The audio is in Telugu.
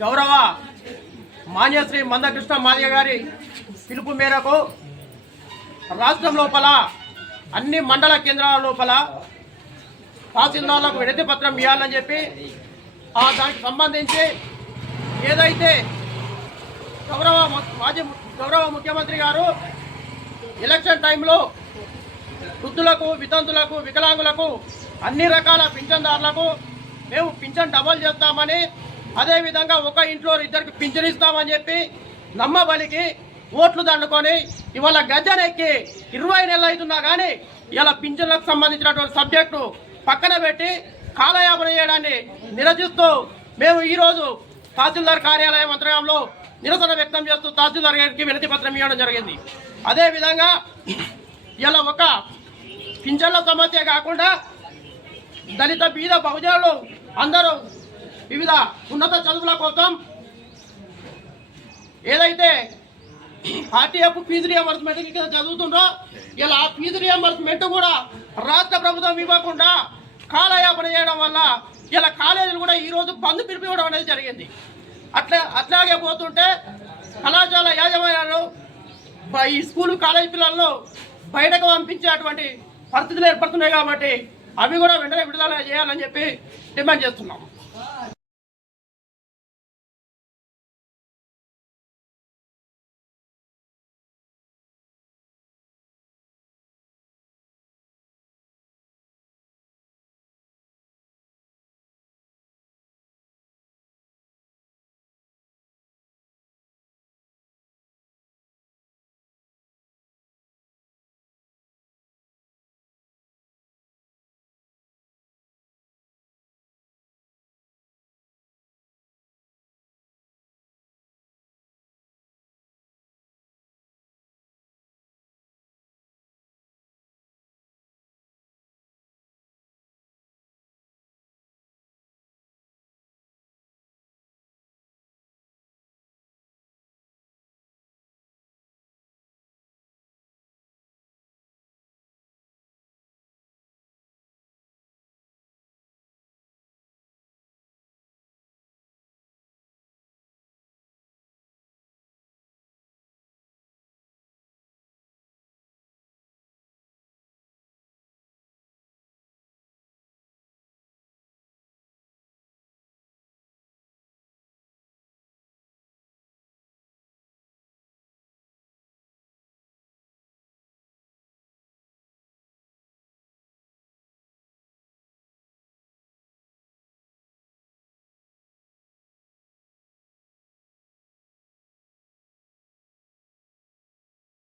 గౌరవ మాన్యశ్రీ మందకృష్ణ మాల్య గారి పిలుపు మేరకు రాష్ట్రం లోపల అన్ని మండల కేంద్రాల లోపల తహసీల్దార్లకు వినతి పత్రం ఇవ్వాలని చెప్పి ఆ దానికి సంబంధించి ఏదైతే గౌరవ మాజీ గౌరవ ముఖ్యమంత్రి గారు ఎలక్షన్ టైంలో వృద్ధులకు వితంతులకు వికలాంగులకు అన్ని రకాల పింఛన్దారులకు మేము పింఛన్ డబల్ చేస్తామని అదేవిధంగా ఒక ఇంట్లో ఇద్దరికి పింఛన్ ఇస్తామని చెప్పి నమ్మబలికి ఓట్లు దండుకొని ఇవాళ గద్దెనెక్కి ఇరవై నెలలు అవుతున్నా కానీ ఇలా పింఛన్లకు సంబంధించినటువంటి సబ్జెక్టు పక్కన పెట్టి కాలయాపన చేయడాన్ని నిరసిస్తూ మేము ఈరోజు తహసీల్దార్ కార్యాలయం అంతర్గంలో నిరసన వ్యక్తం చేస్తూ తహసీల్దార్ గారికి వినతి పత్రం ఇవ్వడం జరిగింది. అదేవిధంగా ఇలా ఒక పింఛన్ల సమస్య కాకుండా దళిత బీద బహుజనులు అందరూ వివిధ ఉన్నత చదువుల కోసం ఏదైతే ఆర్టీఎఫ్ ఫీజు రియంబర్స్మెంట్ కింద చదువుతుండో ఇలా ఆ ఫీజు రియంబర్స్మెంట్ కూడా రాష్ట్ర ప్రభుత్వం ఇవ్వకుండా కాలయాపన చేయడం వల్ల ఇలా కాలేజీలు కూడా ఈరోజు బంద్ పిలిపివ్వడం అనేది జరిగింది. అట్లా అట్లాగే పోతుంటే కళాశాల యాజమాన్యాలు ఈ స్కూల్ కాలేజీ పిల్లలను బయటకు పంపించేటువంటి పరిస్థితులు ఏర్పడుతున్నాయి కాబట్టి అవి కూడా వెంటనే విడుదల చేయాలని చెప్పి డిమాండ్ చేస్తున్నాం.